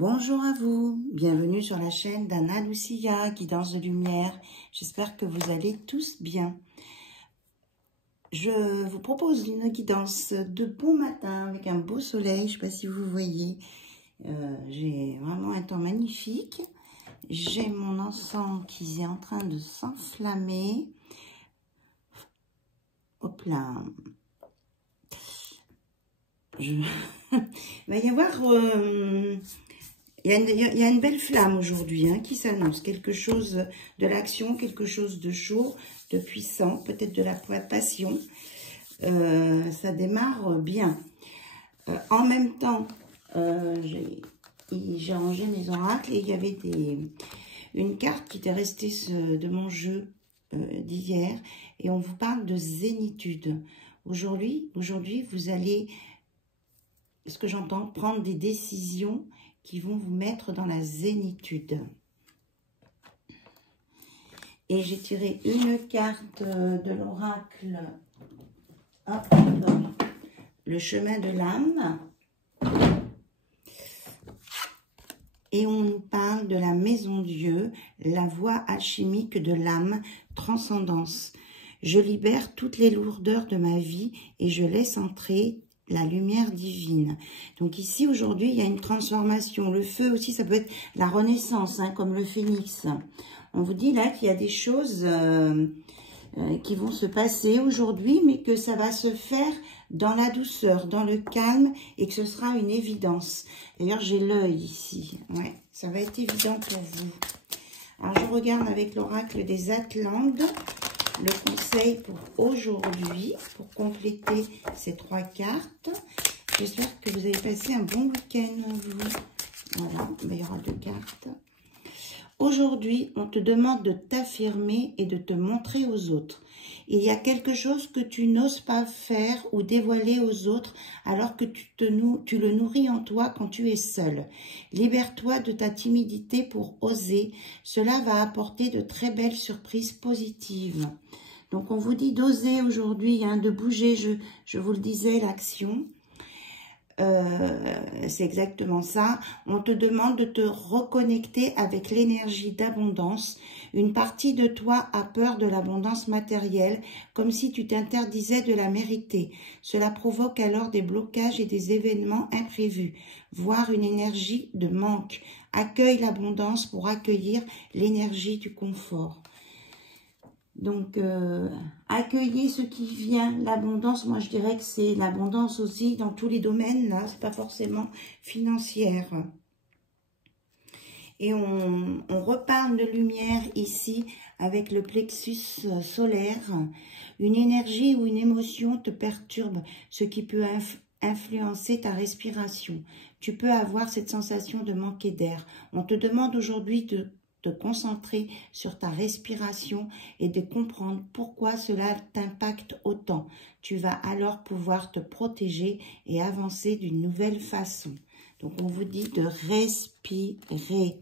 Bonjour à vous, bienvenue sur la chaîne d'Anna Lucia, guidance de lumière. J'espère que vous allez tous bien. Je vous propose une guidance de bon matin avec un beau soleil. Je ne sais pas si vous voyez, j'ai vraiment un temps magnifique. J'ai mon encens qui est en train de s'enflammer. Hop là. Il va y avoir... Il y a une belle flamme aujourd'hui qui s'annonce, quelque chose de l'action, quelque chose de chaud, de puissant, peut-être de la passion. Ça démarre bien. En même temps, j'ai rangé mes oracles et il y avait une carte qui était restée de mon jeu d'hier et on vous parle de zénitude. Aujourd'hui, vous allez, ce que j'entends, prendre des décisions qui vont vous mettre dans la zénitude. Et j'ai tiré une carte de l'oracle, le chemin de l'âme. Et on nous parle de la maison Dieu, la voie alchimique de l'âme, transcendance. Je libère toutes les lourdeurs de ma vie et je laisse entrer la lumière divine. Donc ici, aujourd'hui, il y a une transformation. Le feu aussi, ça peut être la renaissance, comme le phénix. On vous dit là qu'il y a des choses qui vont se passer aujourd'hui, mais que ça va se faire dans la douceur, dans le calme, et que ce sera une évidence. D'ailleurs, j'ai l'œil ici. Ouais, ça va être évident pour vous. Alors, je regarde avec l'oracle des Atlantes. Le conseil pour aujourd'hui, pour compléter ces 3 cartes. J'espère que vous avez passé un bon week-end, vous. Voilà, il y aura 2 cartes. Aujourd'hui, on te demande de t'affirmer et de te montrer aux autres. Il y a quelque chose que tu n'oses pas faire ou dévoiler aux autres alors que tu le nourris en toi quand tu es seul. Libère-toi de ta timidité pour oser. Cela va apporter de très belles surprises positives. Donc, on vous dit d'oser aujourd'hui, de bouger, je vous le disais, l'action. C'est exactement ça. On te demande de te reconnecter avec l'énergie d'abondance. Une partie de toi a peur de l'abondance matérielle, comme si tu t'interdisais de la mériter. Cela provoque alors des blocages et des événements imprévus, voire une énergie de manque. Accueille l'abondance pour accueillir l'énergie du confort. Donc, accueillez ce qui vient, l'abondance. Moi, je dirais que c'est l'abondance aussi dans tous les domaines, là, c'est pas forcément financière. Et on reparle de lumière ici avec le plexus solaire. Une énergie ou une émotion te perturbe, ce qui peut influencer ta respiration. Tu peux avoir cette sensation de manquer d'air. On te demande aujourd'hui de te concentrer sur ta respiration et de comprendre pourquoi cela t'impacte autant. Tu vas alors pouvoir te protéger et avancer d'une nouvelle façon. Donc, on vous dit de respirer.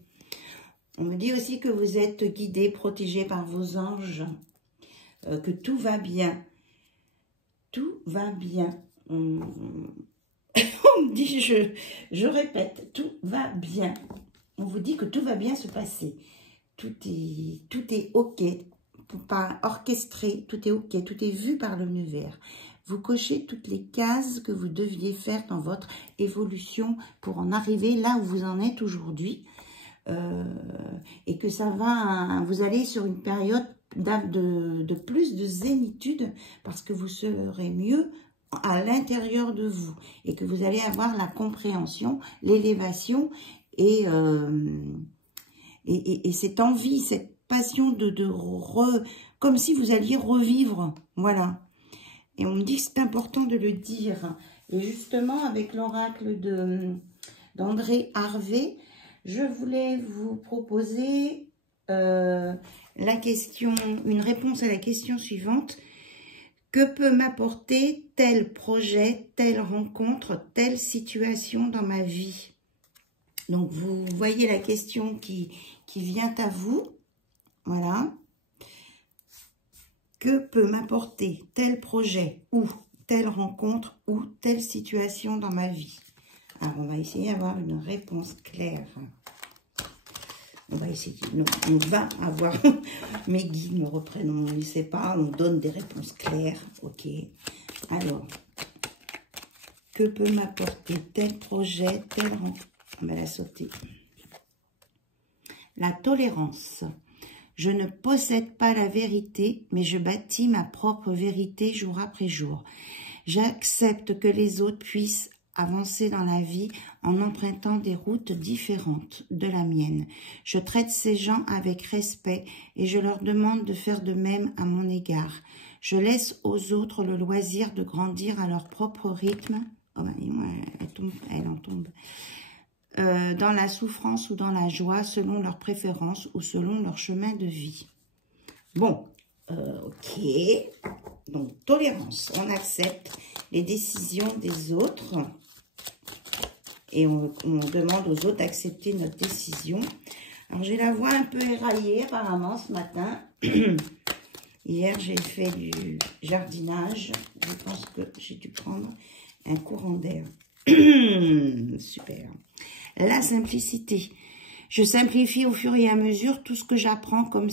On me dit aussi que vous êtes guidé, protégé par vos anges, que tout va bien. Tout va bien. On me dit, je répète, tout va bien. On vous dit que tout va bien se passer. Tout est OK, pas orchestré, tout est OK, tout est vu par l'univers. Vous cochez toutes les cases que vous deviez faire dans votre évolution pour en arriver là où vous en êtes aujourd'hui. Et que ça va, vous allez sur une période de plus de zénitude parce que vous serez mieux à l'intérieur de vous et que vous allez avoir la compréhension, l'élévation et cette envie, cette passion comme si vous alliez revivre, voilà. Et on me dit que c'est important de le dire. Et justement, avec l'oracle d'André Harvey, je voulais vous proposer une réponse à la question suivante. Que peut m'apporter tel projet, telle rencontre, telle situation dans ma vie? Donc, vous voyez la question qui vient à vous. Voilà. Que peut m'apporter tel projet ou telle rencontre ou telle situation dans ma vie? Alors, on va essayer d'avoir une réponse claire. On va essayer. Non, on va avoir... Mes guides me reprennent, on ne le sait pas. On donne des réponses claires. Ok. Alors, que peut m'apporter tel projet, tel rang? On va la sauter. La tolérance. Je ne possède pas la vérité, mais je bâtis ma propre vérité jour après jour. J'accepte que les autres puissent avancer dans la vie en empruntant des routes différentes de la mienne. Je traite ces gens avec respect et je leur demande de faire de même à mon égard. Je laisse aux autres le loisir de grandir à leur propre rythme. Oh ben, elle en tombe. Dans la souffrance ou dans la joie, selon leurs préférences ou selon leur chemin de vie. Bon, ok. Donc, tolérance. On accepte les décisions des autres. Et on demande aux autres d'accepter notre décision. Alors, j'ai la voix un peu éraillée apparemment ce matin. Hier, j'ai fait du jardinage. Je pense que j'ai dû prendre un courant d'air. Super. La simplicité. Je simplifie au fur et à mesure tout ce que j'apprends comme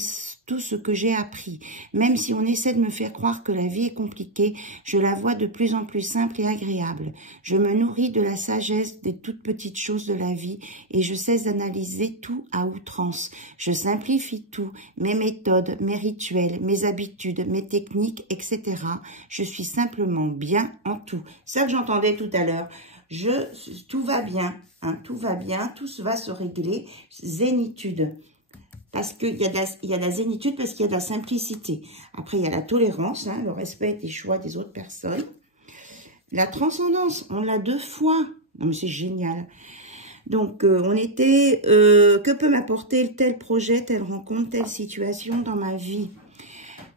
tout ce que j'ai appris. Même si on essaie de me faire croire que la vie est compliquée, je la vois de plus en plus simple et agréable. Je me nourris de la sagesse des toutes petites choses de la vie et je sais analyser tout à outrance. Je simplifie tout, mes méthodes, mes rituels, mes habitudes, mes techniques, etc. Je suis simplement bien en tout. Ça que j'entendais tout à l'heure. Tout va bien, hein, tout va bien, tout va se régler. Zénitude. Parce qu'il y a de la zénitude, parce qu'il y a de la simplicité. Après, il y a la tolérance, hein, le respect des choix des autres personnes. La transcendance, on l'a 2 fois. Non, mais c'est génial. Donc, on était, que peut m'apporter tel projet, telle rencontre, telle situation dans ma vie?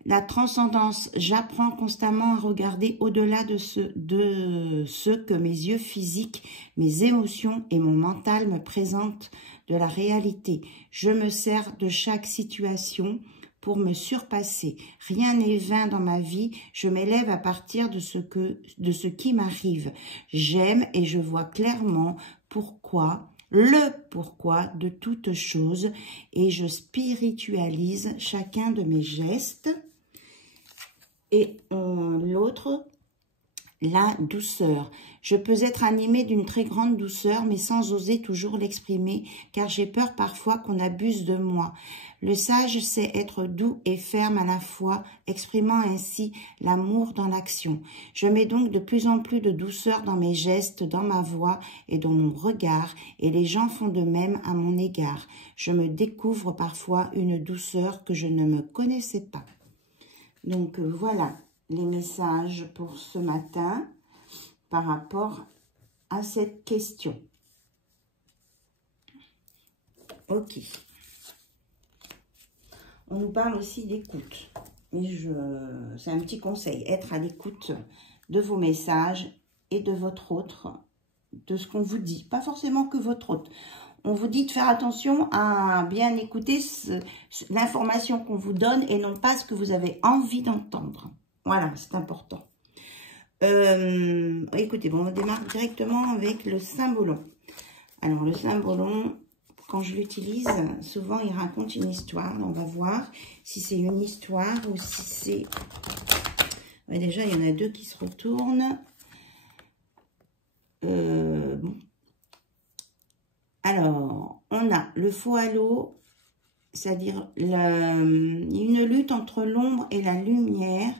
La transcendance, j'apprends constamment à regarder au-delà de ce que mes yeux physiques, mes émotions et mon mental me présentent de la réalité. Je me sers de chaque situation pour me surpasser. Rien n'est vain dans ma vie, je m'élève à partir de ce qui m'arrive. J'aime et je vois clairement le pourquoi de toute chose et je spiritualise chacun de mes gestes. Et l'autre, la douceur. Je peux être animée d'une très grande douceur, mais sans oser toujours l'exprimer, car j'ai peur parfois qu'on abuse de moi. Le sage sait être doux et ferme à la fois, exprimant ainsi l'amour dans l'action. Je mets donc de plus en plus de douceur dans mes gestes, dans ma voix et dans mon regard, et les gens font de même à mon égard. Je me découvre parfois une douceur que je ne me connaissais pas. Donc, voilà les messages pour ce matin par rapport à cette question. Ok. On nous parle aussi d'écoute. C'est un petit conseil, être à l'écoute de vos messages et de votre autre, de ce qu'on vous dit. Pas forcément que votre autre. On vous dit de faire attention à bien écouter l'information qu'on vous donne et non pas ce que vous avez envie d'entendre. Voilà, c'est important. Écoutez, bon, on démarre directement avec le cymbolon. Alors, le cymbolon, quand je l'utilise, souvent, il raconte une histoire. On va voir si c'est une histoire ou si c'est... Ouais, déjà, il y en a 2 qui se retournent. Bon. Alors, on a le faux halo, c'est-à-dire une lutte entre l'ombre et la lumière.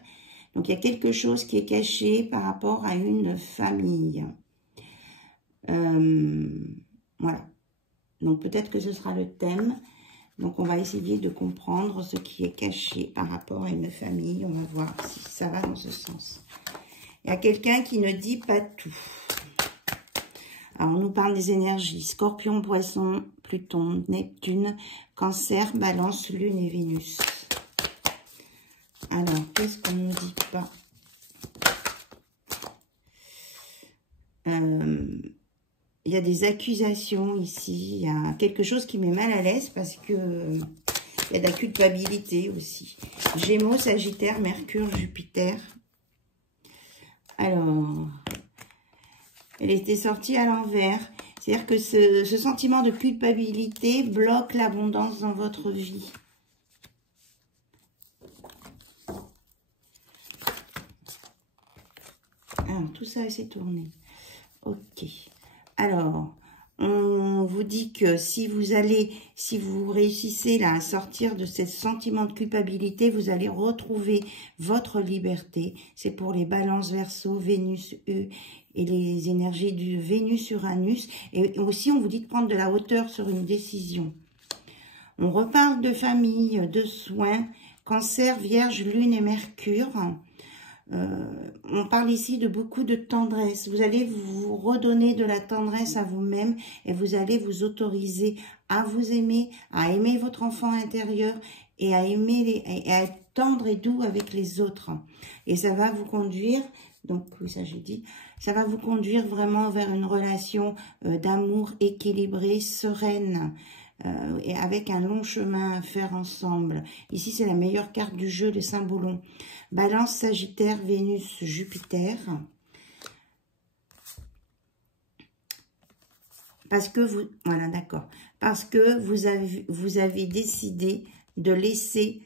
Donc, il y a quelque chose qui est caché par rapport à une famille. Voilà. Donc, peut-être que ce sera le thème. Donc, on va essayer de comprendre ce qui est caché par rapport à une famille. On va voir si ça va dans ce sens. Il y a quelqu'un qui ne dit pas tout. Alors, on nous parle des énergies. Scorpion, Poisson, Pluton, Neptune, Cancer, Balance, Lune et Vénus. Alors, qu'est-ce qu'on ne nous dit pas? Il y a des accusations ici. Il y a quelque chose qui met mal à l'aise parce que il y a de la culpabilité aussi. Gémeaux, Sagittaire, Mercure, Jupiter. Alors... Elle était sortie à l'envers. C'est-à-dire que ce sentiment de culpabilité bloque l'abondance dans votre vie. Alors, tout ça s'est tourné. Ok. Alors, on vous dit que si vous réussissez là à sortir de ce sentiment de culpabilité, vous allez retrouver votre liberté. C'est pour les balances Verseau, Vénus, et les énergies du Vénus-Uranus. Et aussi, on vous dit de prendre de la hauteur sur une décision. On reparle de famille, de soins, Cancer, Vierge, Lune et Mercure. On parle ici de beaucoup de tendresse. Vous allez vous redonner de la tendresse à vous-même et vous allez vous autoriser à vous aimer, à aimer votre enfant intérieur et à aimer et à être tendre et doux avec les autres. Et ça va vous conduire, donc oui, ça j'ai dit, ça va vous conduire vraiment vers une relation d'amour équilibrée, sereine, et avec un long chemin à faire ensemble. Ici, c'est la meilleure carte du jeu, les symbolons. Balance, Sagittaire, Vénus, Jupiter. Parce que vous... Voilà, d'accord. Parce que vous avez décidé de laisser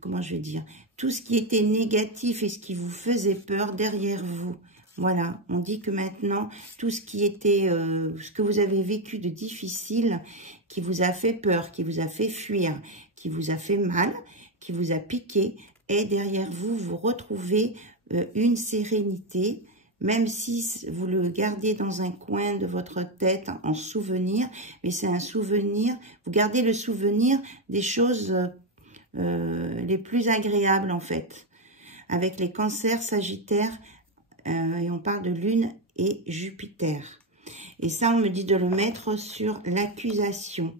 comment je vais dire, tout ce qui était négatif et ce qui vous faisait peur derrière vous. Voilà, on dit que maintenant, tout ce qui était, ce que vous avez vécu de difficile, qui vous a fait peur, qui vous a fait fuir, qui vous a fait mal, qui vous a piqué, et derrière vous, vous retrouvez une sérénité, même si vous le gardez dans un coin de votre tête en souvenir, mais c'est un souvenir, vous gardez le souvenir des choses les plus agréables en fait, avec les cancers, Sagittaires, et on parle de Lune et Jupiter. Et ça, on me dit de le mettre sur l'accusation.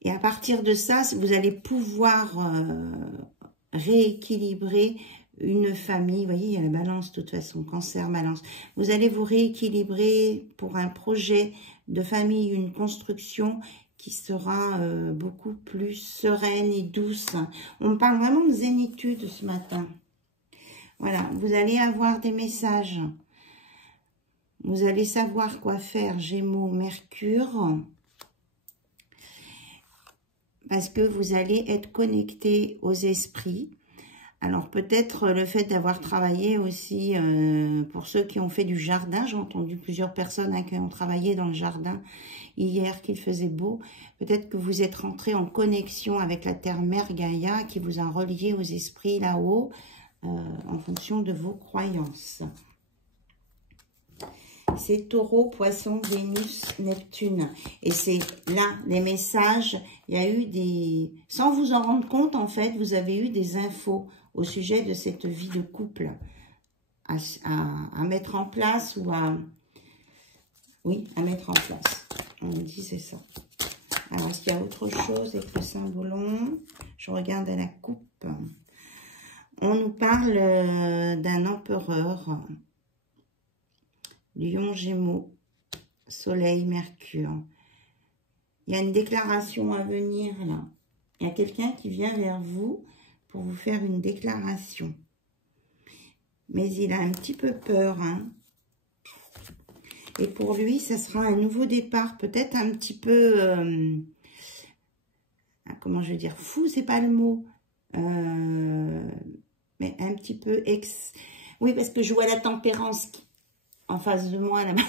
Et à partir de ça, vous allez pouvoir rééquilibrer une famille. Vous voyez, il y a la balance de toute façon, Cancer, balance. Vous allez vous rééquilibrer pour un projet de famille, une construction qui sera beaucoup plus sereine et douce. On me parle vraiment de zénitude ce matin. Voilà, vous allez avoir des messages. Vous allez savoir quoi faire, Gémeaux, Mercure. Parce que vous allez être connecté aux esprits. Alors peut-être le fait d'avoir travaillé aussi, pour ceux qui ont fait du jardin, j'ai entendu plusieurs personnes qui ont travaillé dans le jardin hier, qu'il faisait beau. Peut-être que vous êtes rentré en connexion avec la terre-mère Gaïa qui vous a relié aux esprits là-haut, en fonction de vos croyances. C'est Taureau, Poisson, Vénus, Neptune. Et c'est là, les messages, il y a eu des... Sans vous en rendre compte, en fait, vous avez eu des infos au sujet de cette vie de couple à mettre en place ou à... Oui, à mettre en place. On me dit c'est ça. Alors, est-ce qu'il y a autre chose avec le symbolon? Je regarde à la coupe. On nous parle d'un empereur, Lion, Gémeaux, Soleil, Mercure. Il y a une déclaration à venir là. Il y a quelqu'un qui vient vers vous pour vous faire une déclaration. Mais il a un petit peu peur, hein. Et pour lui, ça sera un nouveau départ, peut-être un petit peu, comment je veux dire, fou, c'est pas le mot. Mais un petit peu Oui, parce que je vois la tempérance en face de moi, là-bas.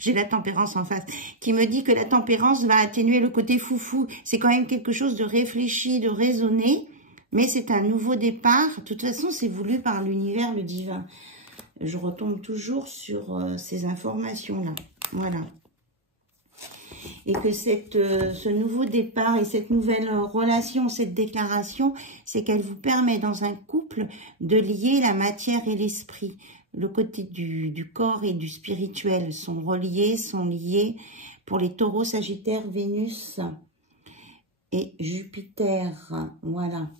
J'ai la tempérance en face, qui me dit que la tempérance va atténuer le côté foufou. C'est quand même quelque chose de réfléchi, de raisonné, mais c'est un nouveau départ. De toute façon, c'est voulu par l'univers, le divin. Je retombe toujours sur ces informations-là. Voilà. Et que ce nouveau départ et cette nouvelle relation, cette déclaration, c'est qu'elle vous permet dans un couple de lier la matière et l'esprit. Le côté du corps et du spirituel sont reliés, sont liés. Pour les taureaux, Sagittaire, Vénus et Jupiter. Voilà.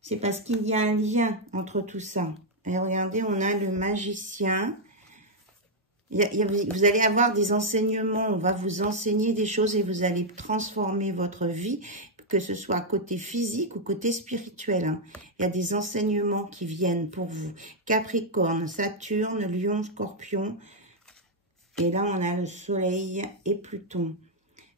C'est parce qu'il y a un lien entre tout ça. Et regardez, on a le magicien. Vous allez avoir des enseignements, on va vous enseigner des choses et vous allez transformer votre vie. que ce soit côté physique ou côté spirituel. Hein. Il y a des enseignements qui viennent pour vous. Capricorne, Saturne, Lion, Scorpion. Et là, on a le Soleil et Pluton.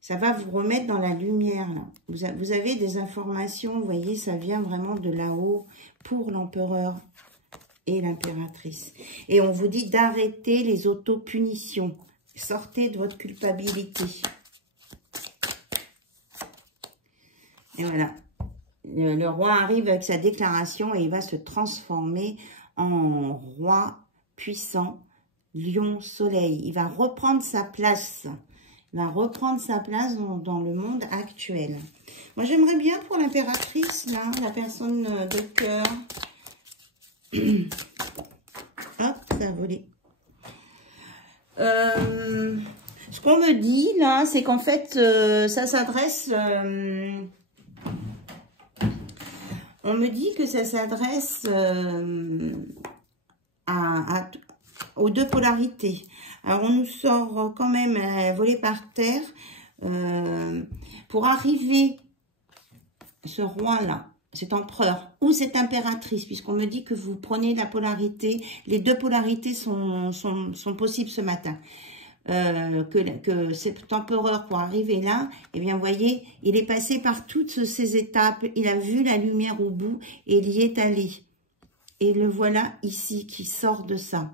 Ça va vous remettre dans la lumière. Là. Vous avez des informations, vous voyez, ça vient vraiment de là-haut pour l'empereur et l'impératrice. Et on vous dit d'arrêter les autopunitions. Sortez de votre culpabilité. Et voilà. Le roi arrive avec sa déclaration et il va se transformer en roi puissant, lion, soleil. Il va reprendre sa place. Il va reprendre sa place dans le monde actuel. Moi, j'aimerais bien pour l'impératrice, là, la personne de cœur. Hop, ça a volé. Ce qu'on me dit, là, c'est qu'en fait, ça s'adresse... on me dit que ça s'adresse aux deux polarités. Alors, on nous sort quand même volé par terre pour arriver, ce roi-là, cet empereur ou cette impératrice, puisqu'on me dit que vous prenez la polarité, les deux polarités sont possibles ce matin. Que cet empereur, pour arriver là, eh bien, vous voyez, il est passé par toutes ces étapes, il a vu la lumière au bout et il y est allé. Et le voilà ici qui sort de ça.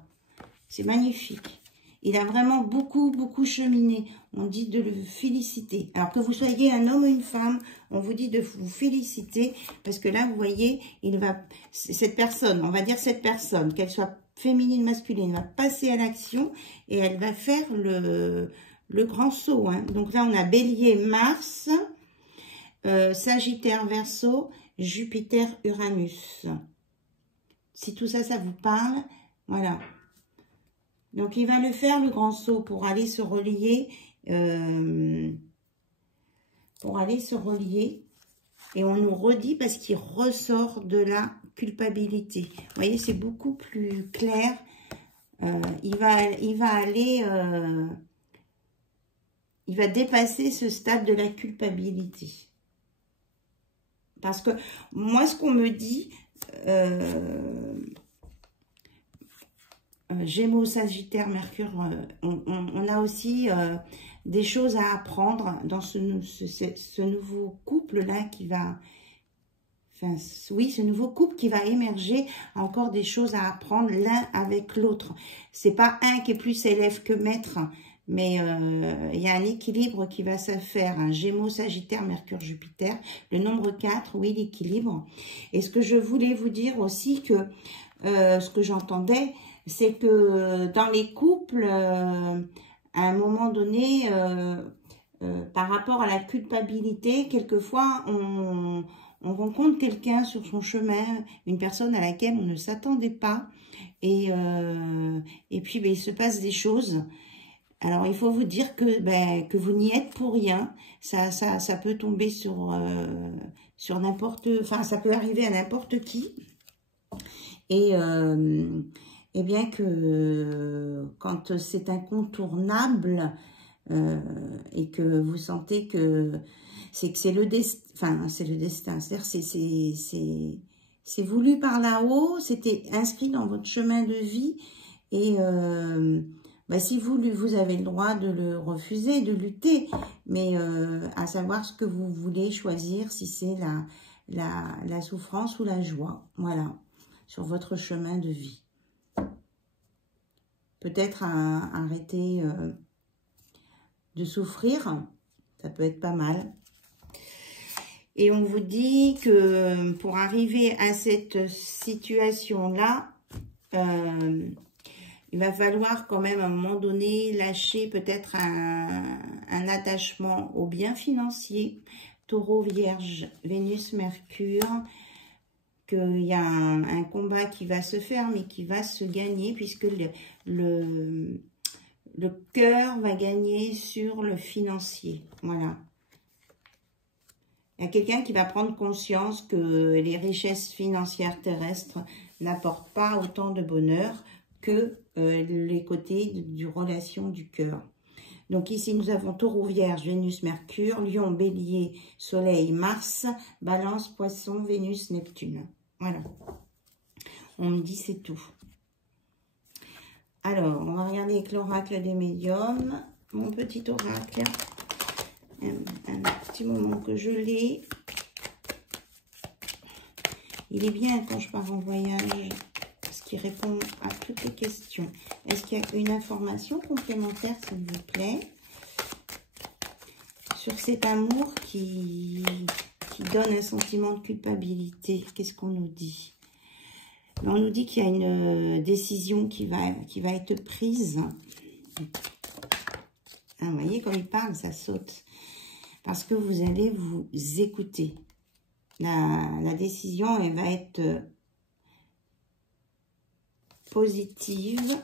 C'est magnifique. Il a vraiment beaucoup cheminé. On dit de le féliciter. Alors que vous soyez un homme ou une femme, on vous dit de vous féliciter parce que là, vous voyez, cette personne, on va dire cette personne, qu'elle soit féminine, masculine, va passer à l'action et elle va faire le grand saut. Hein. Donc là, on a Bélier, Mars, Sagittaire, Verseau, Jupiter, Uranus. Si tout ça, ça vous parle, voilà. Donc, il va le faire, le grand saut, pour aller se relier. Et on nous redit parce qu'il ressort de la culpabilité. Vous voyez, c'est beaucoup plus clair. Il va dépasser ce stade de la culpabilité. Parce que moi, ce qu'on me dit... Gémeaux, Sagittaire, Mercure, on a aussi des choses à apprendre dans ce nouveau couple-là qui va... Enfin, oui, ce nouveau couple qui va émerger, encore des choses à apprendre l'un avec l'autre. C'est pas un qui est plus élève que maître, mais il y a un équilibre qui va se faire. Hein. Gémeaux, Sagittaire, Mercure, Jupiter. Le nombre 4, oui, l'équilibre. Et ce que je voulais vous dire aussi, que ce que j'entendais... c'est que dans les couples, à un moment donné, par rapport à la culpabilité, quelquefois, on rencontre quelqu'un sur son chemin, une personne à laquelle on ne s'attendait pas, et puis il se passe des choses. Alors, il faut vous dire que vous n'y êtes pour rien. Ça peut tomber sur n'importe... Enfin, ça peut arriver à n'importe qui. Et bien que quand c'est incontournable et que vous sentez que c'est le destin, enfin c'est le destin, c'est-à-dire c'est voulu par là-haut, c'était inscrit dans votre chemin de vie et si vous avez le droit de le refuser, de lutter, mais à savoir ce que vous voulez choisir, si c'est la souffrance ou la joie, voilà, sur votre chemin de vie. Peut-être arrêter de souffrir, ça peut être pas mal. Et on vous dit que pour arriver à cette situation-là, il va falloir quand même à un moment donné lâcher peut-être un attachement aux biens financiers. Taureau, Vierge, Vénus, Mercure, qu'il y a un combat qui va se faire, mais qui va se gagner, puisque le cœur va gagner sur le financier. Voilà. Il y a quelqu'un qui va prendre conscience que les richesses financières terrestres n'apportent pas autant de bonheur que les côtés du relation du cœur. Donc ici, nous avons Taureau, Vierge, Vénus, Mercure, Lion, Bélier, Soleil, Mars, Balance, Poisson, Vénus, Neptune. Voilà. On me dit c'est tout. Alors, on va regarder avec l'oracle des médiums. Mon petit oracle. Un petit moment que je l'ai. Il est bien quand je pars en voyage, parce qu'il répond à toutes les questions. Est-ce qu'il y a une information complémentaire, s'il vous plaît, sur cet amour qui donne un sentiment de culpabilité? Qu'est-ce qu'on nous dit? On nous dit qu'il y a une décision qui va être prise. Ah, vous voyez, quand il parle, ça saute. Parce que vous allez vous écouter. La décision, elle va être positive. De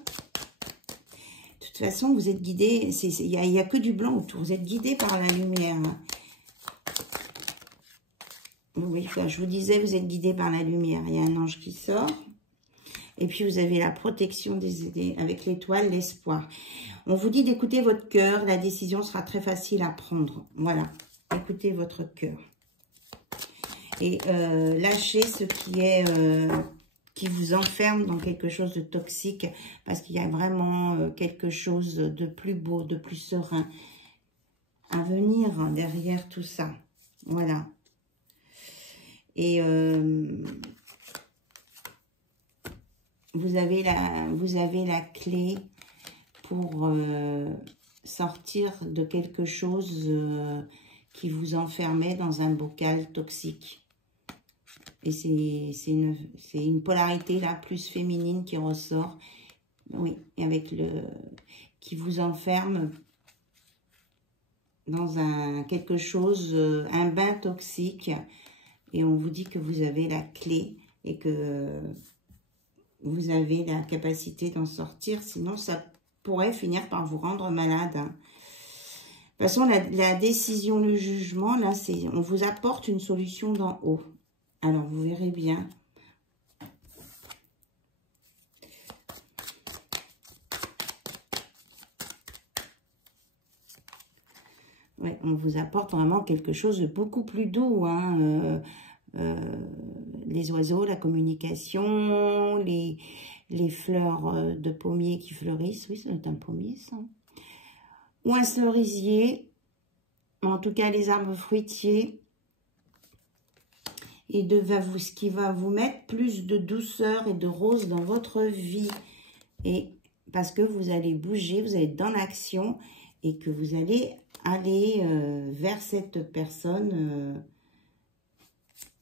toute façon, vous êtes guidé. Il n'y a que du blanc autour. Vous êtes guidé par la lumière. Oui, je vous disais, vous êtes guidé par la lumière. Il y a un ange qui sort. Et puis, vous avez la protection avec l'étoile, l'espoir. On vous dit d'écouter votre cœur. La décision sera très facile à prendre. Voilà. Écoutez votre cœur. Et lâchez ce qui vous enferme dans quelque chose de toxique. Parce qu'il y a vraiment quelque chose de plus beau, de plus serein à venir derrière tout ça. Voilà. Et vous avez la clé pour sortir de quelque chose qui vous enfermait dans un bocal toxique. Et c'est une polarité là plus féminine qui ressort. Oui, avec qui vous enferme dans quelque chose, un bain toxique. Et on vous dit que vous avez la clé et que vous avez la capacité d'en sortir. Sinon, ça pourrait finir par vous rendre malade. De toute façon, la décision, le jugement, là, on vous apporte une solution d'en haut. Alors, vous verrez bien. Ouais, on vous apporte vraiment quelque chose de beaucoup plus doux, hein. Les oiseaux, la communication, les fleurs de pommier qui fleurissent. Oui, c'est un pommier, ça. Ou un cerisier. En tout cas, les arbres fruitiers. Et ce qui va vous mettre plus de douceur et de rose dans votre vie. Et parce que vous allez bouger, vous allez être dans l'action et que vous allez aller vers cette personne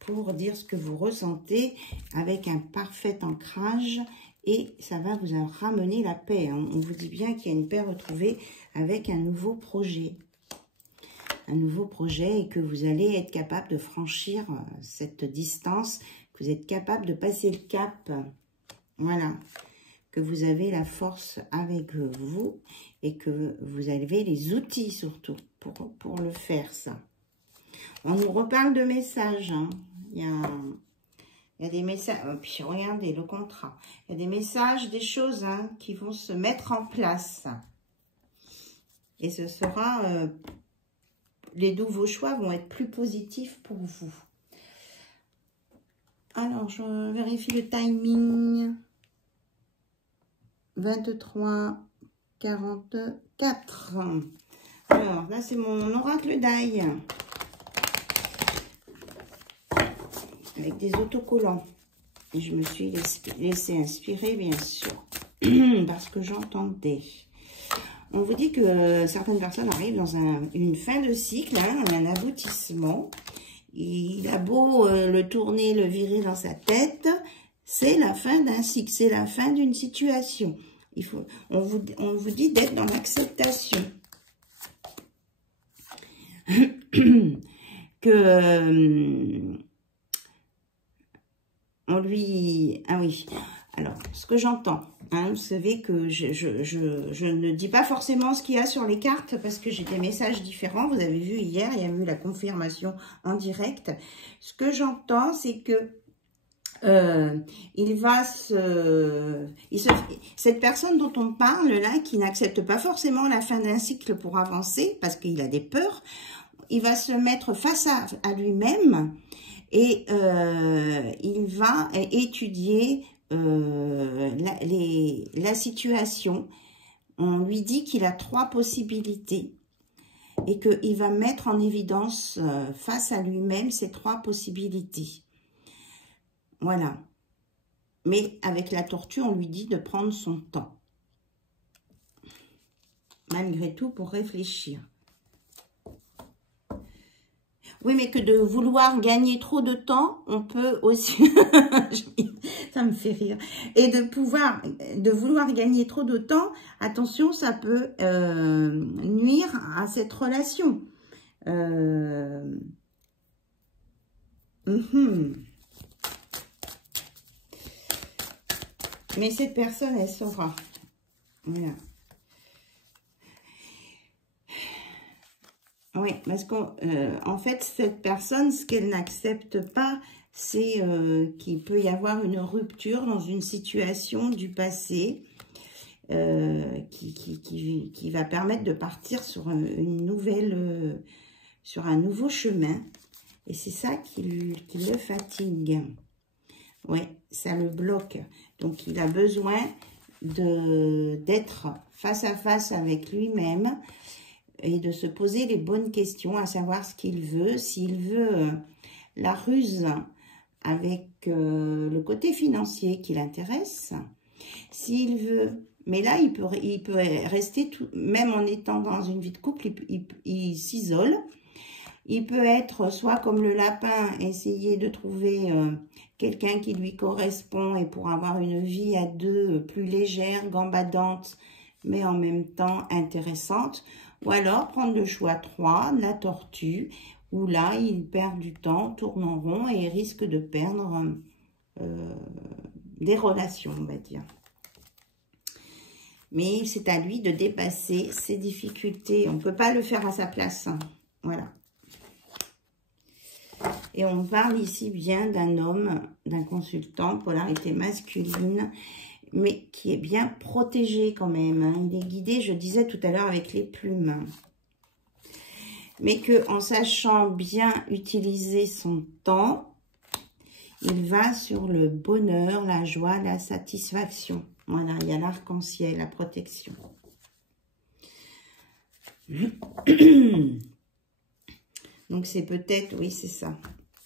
pour dire ce que vous ressentez avec un parfait ancrage et ça va vous ramener la paix. On vous dit bien qu'il y a une paix retrouvée avec un nouveau projet. Un nouveau projet et que vous allez être capable de franchir cette distance, que vous êtes capable de passer le cap. Voilà. Que vous avez la force avec vous et que vous avez les outils surtout pour le faire, ça. On nous reparle de messages. Hein. Il y a des messages. Oh, puis regardez le contrat. Il y a des messages, des choses hein, qui vont se mettre en place. Et ce sera... les nouveaux choix vont être plus positifs pour vous. Alors, je vérifie le timing. 23h44. Alors, là, c'est mon oracle d'ail. Avec des autocollants. Et je me suis laissé inspirer, bien sûr. Parce que j'entendais. On vous dit que certaines personnes arrivent dans une fin de cycle, hein, un aboutissement. Il a beau le tourner, le virer dans sa tête, c'est la fin d'un cycle, c'est la fin d'une situation. On vous dit d'être dans l'acceptation. Ah oui, alors, ce que j'entends, hein, vous savez que je ne dis pas forcément ce qu'il y a sur les cartes parce que j'ai des messages différents. Vous avez vu hier, il y a eu la confirmation en direct. Ce que j'entends, c'est que Cette personne dont on parle là, qui n'accepte pas forcément la fin d'un cycle pour avancer, parce qu'il a des peurs, il va se mettre face à lui-même et il va étudier la situation. On lui dit qu'il a 3 possibilités et qu'il va mettre en évidence face à lui-même ces 3 possibilités. Voilà. Mais avec la tortue, on lui dit de prendre son temps. Malgré tout, pour réfléchir. Oui, mais que de vouloir gagner trop de temps, on peut aussi... ça me fait rire. Et de vouloir gagner trop de temps, attention, ça peut nuire à cette relation. Mais cette personne, elle saura. Voilà. Oui, parce qu'en fait, cette personne, ce qu'elle n'accepte pas, c'est qu'il peut y avoir une rupture dans une situation du passé qui va permettre de partir sur sur un nouveau chemin. Et c'est ça qui le fatigue. Oui, ça le bloque. Donc, il a besoin d'être face à face avec lui-même et de se poser les bonnes questions, à savoir ce qu'il veut. S'il veut la ruse avec le côté financier qui l'intéresse, s'il veut... Mais là, il peut rester, même en étant dans une vie de couple, il s'isole. Il peut être soit comme le lapin, essayer de trouver quelqu'un qui lui correspond et pour avoir une vie à 2 plus légère, gambadante, mais en même temps intéressante. Ou alors prendre le choix 3, la tortue, où là, il perd du temps, tourne en rond et risque de perdre des relations, on va dire. Mais c'est à lui de dépasser ses difficultés. On ne peut pas le faire à sa place. Hein. Voilà. Et on parle ici bien d'un homme, d'un consultant, polarité masculine, mais qui est bien protégé quand même. Hein. Il est guidé, je disais tout à l'heure, avec les plumes. Mais qu'en sachant bien utiliser son temps, il va sur le bonheur, la joie, la satisfaction. Voilà, il y a l'arc-en-ciel, la protection. Donc, c'est peut-être, oui, c'est ça.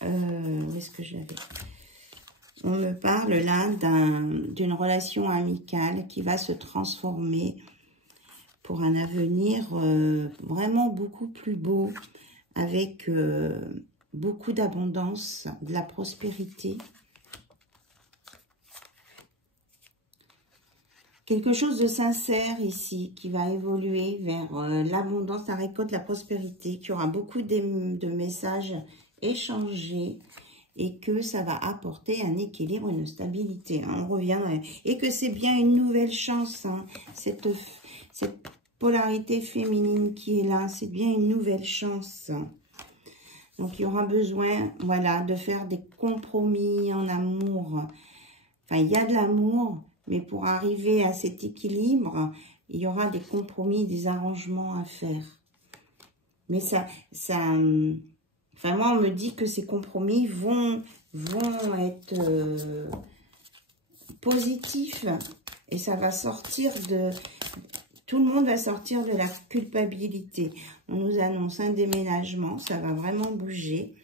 Où est-ce que j'avais? On me parle là d'une relation amicale qui va se transformer pour un avenir vraiment beaucoup plus beau, avec beaucoup d'abondance, de la prospérité. Quelque chose de sincère ici, qui va évoluer vers l'abondance, la récolte, la prospérité, qui aura beaucoup de messages échangés et que ça va apporter un équilibre, une stabilité. Hein, on revient, et que c'est bien une nouvelle chance, hein, cette polarité féminine qui est là, c'est bien une nouvelle chance. Donc, il y aura besoin, voilà, de faire des compromis en amour. Enfin, il y a de l'amour, mais pour arriver à cet équilibre, il y aura des compromis, des arrangements à faire. Mais enfin, moi, on me dit que ces compromis vont être positifs. Et ça va sortir de... Tout le monde va sortir de la culpabilité. On nous annonce un déménagement, ça va vraiment bouger.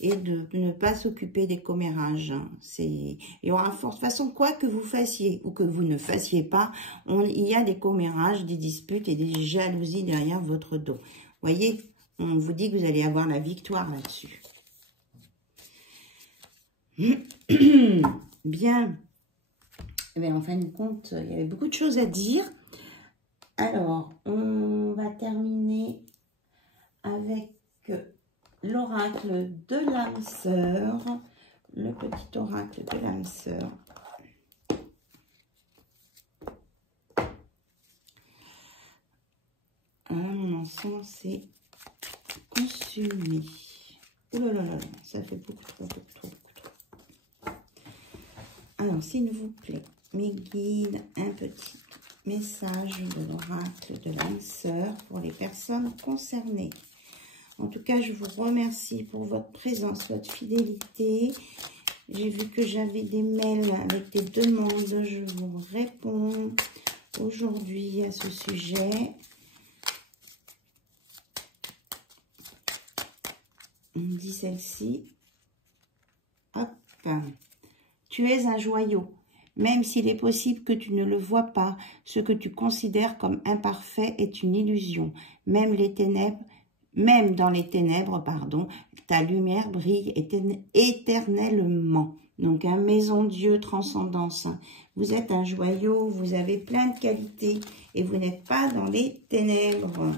Et de ne pas s'occuper des commérages. Hein. Il y aura de toute façon, quoi que vous fassiez ou que vous ne fassiez pas, il y a des commérages, des disputes et des jalousies derrière votre dos. Vous voyez, on vous dit que vous allez avoir la victoire là-dessus. Bien. Mais en fin de compte, il y avait beaucoup de choses à dire. Alors, on va terminer avec l'oracle de l'âme sœur, le petit oracle de l'âme sœur. Mon encens est consumé. Ouh là là là, ça fait beaucoup trop. Alors, s'il vous plaît, mes guides, un petit message de l'oracle de l'âme sœur pour les personnes concernées. En tout cas, je vous remercie pour votre présence, votre fidélité. J'ai vu que j'avais des mails avec des demandes. Je vous réponds aujourd'hui à ce sujet. On dit celle-ci. Hop. Tu es un joyau. Même s'il est possible que tu ne le vois pas, ce que tu considères comme imparfait est une illusion. Même dans les ténèbres, ta lumière brille éternellement. Donc, maison Dieu, transcendance. Vous êtes un joyau, vous avez plein de qualités et vous n'êtes pas dans les ténèbres.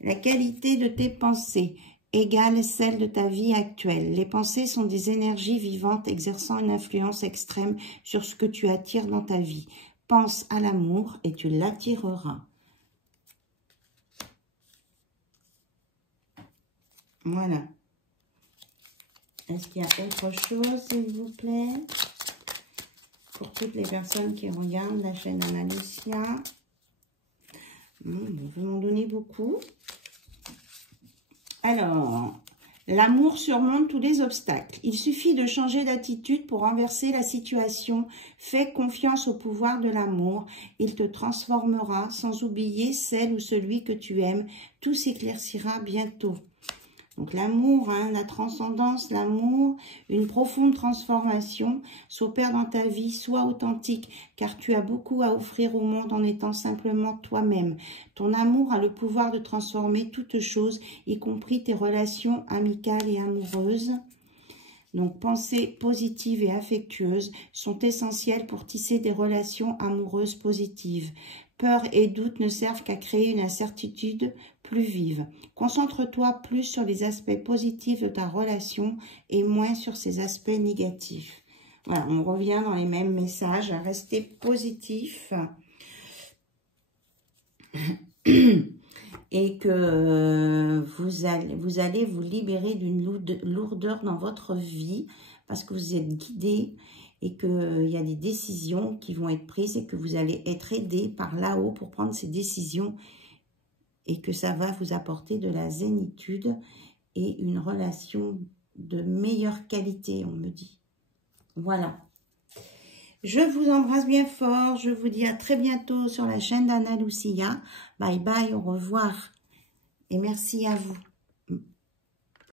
La qualité de tes pensées égale celle de ta vie actuelle. Les pensées sont des énergies vivantes exerçant une influence extrême sur ce que tu attires dans ta vie. Pense à l'amour et tu l'attireras. Voilà. Est-ce qu'il y a autre chose, s'il vous plaît? Pour toutes les personnes qui regardent la chaîne Anna Lucia. Vous m'en donnez beaucoup. Alors, l'amour surmonte tous les obstacles. Il suffit de changer d'attitude pour renverser la situation. Fais confiance au pouvoir de l'amour. Il te transformera sans oublier celle ou celui que tu aimes. Tout s'éclaircira bientôt. Donc l'amour, la transcendance, l'amour, une profonde transformation s'opère dans ta vie, sois authentique, car tu as beaucoup à offrir au monde en étant simplement toi-même. Ton amour a le pouvoir de transformer toutes choses, y compris tes relations amicales et amoureuses. Donc, pensées positives et affectueuses sont essentielles pour tisser des relations amoureuses positives. Peur et doute ne servent qu'à créer une incertitude plus vive. Concentre-toi plus sur les aspects positifs de ta relation et moins sur ses aspects négatifs. Voilà, on revient dans les mêmes messages, à rester positif. Et que vous allez vous libérer d'une lourdeur dans votre vie parce que vous êtes guidé et qu'il y a des décisions qui vont être prises et que vous allez être aidé par là-haut pour prendre ces décisions et que ça va vous apporter de la zénitude et une relation de meilleure qualité, on me dit. Voilà. Je vous embrasse bien fort. Je vous dis à très bientôt sur la chaîne d'Anna Lucia. Bye bye, au revoir. Et merci à vous.